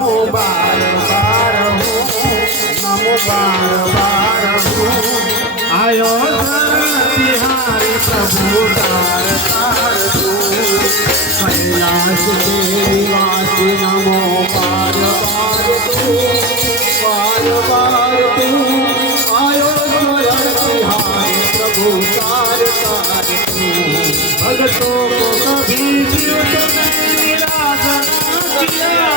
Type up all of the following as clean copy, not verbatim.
बार बार हो, नमो बार बार हो। आयो तिहारी प्रभु तार तार तू, कैलाश के निवासी नमो बार बार तू, बार बार तू। आयो तिहारी प्रभु तार तार तू, भगतों को कभी जीव तुमने निराश न किया,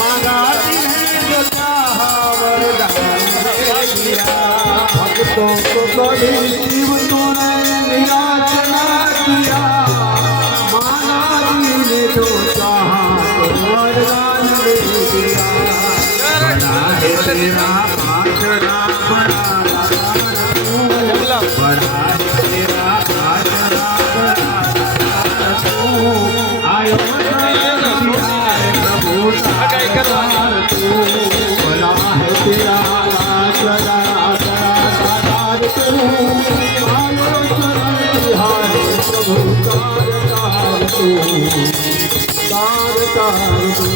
मांगा जिन्हें जो चाहा वरदान दे दिया। भक्तों को कभी जीव तूने निराश न किया, मांगा जिन्हें जो चाहा वरदान दे दिया। बड़ा है तेरा आचरा बड़ा बड़ा है तेरा आचरा आयो प्रभु तार तू, बड़ा है तेरा आचरा तू। आयो प्रभु तार तू, तार तू।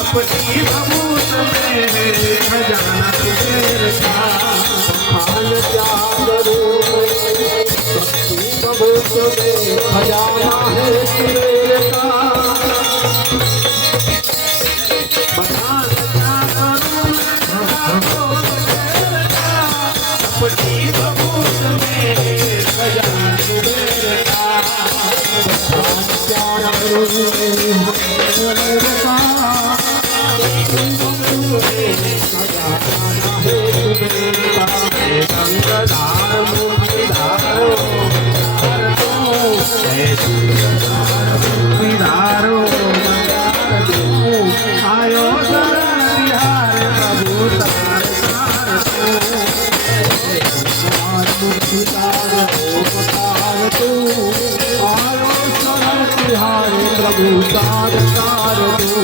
अपनी भभूत में खजाना कुबेर का, खान चादर अपनी भभूत में खजाना है कुबेर का। बखान अपनी भभूत में खजाना कुबेर का, गंगाधार मुरलीधारो मुरलीधारो आयो बिहार प्रभु तार तार तू, आयो बिहार प्रभु तार तार तू।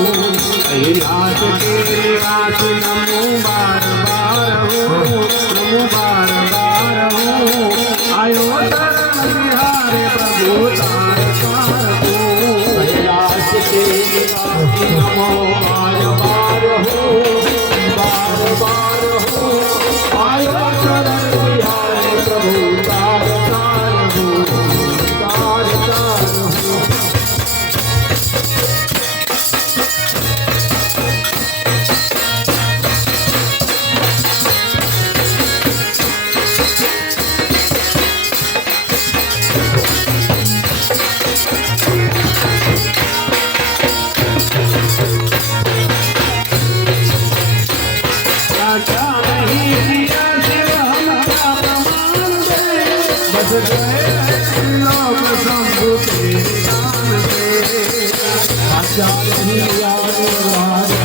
कैलाश के निवासी नमो बार बार हो, नमो बार बार हो। आयो बिहार प्रभु तार तार तू, कैलाश के निवासी नमो बार बार हो, बार बार हो। आयो बिहार प्रभु तार तार हो, तार तार हो। लोग शंभु तेरे नाम से, आशा नहीं याद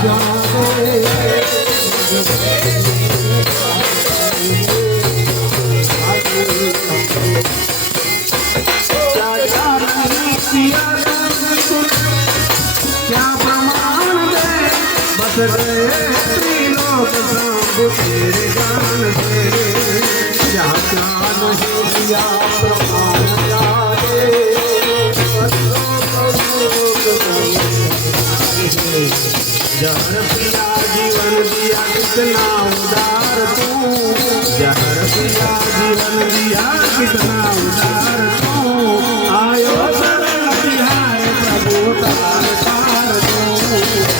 जाने। क्या प्रमाण दे, बस गए त्रिलोक शंभु तेरे गान से। क्या नहीं दिया प्रमाण जाने, जहर पिया जीवन दिया कितना उदार तू, जहर पिया जीवन दिया कितना उदार तू। आयो बिहार प्रभु तार तार तू,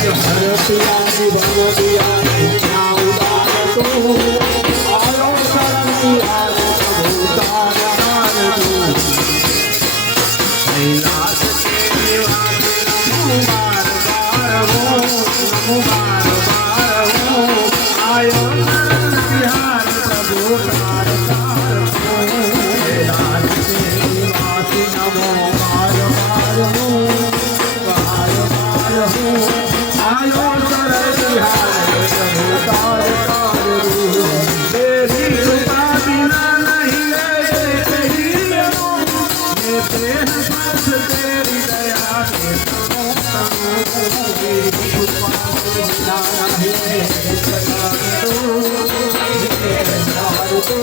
जहर पिया जीवन दिया कितना उदार तू। आयो बिहार प्रभु तार तार तू, कैलाश के निवासी नमो बार बार हो, नमो बार बार हो। आयो बिहार प्रभु तार तार तू, कैलाश के निवासी नमो बार बार हो, बार बार हो। आयो बिहार प्रभु तार तार तू, तेरी कृपा बिना नहीं ले देह स्पर्श तेरी दया से तनो तनो मेरी कृपा से नाही सका तो तेरे द्वार तो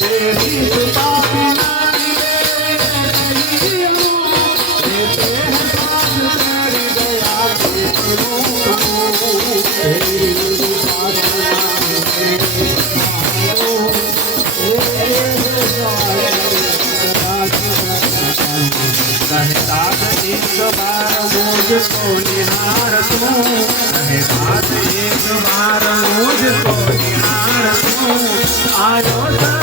तेरी कृपा बिना तेरी दया से तनो तनो तेरी कृपा रहता एक बार मुझको निहार तू रहता एक बार मुझको निहार तू आयो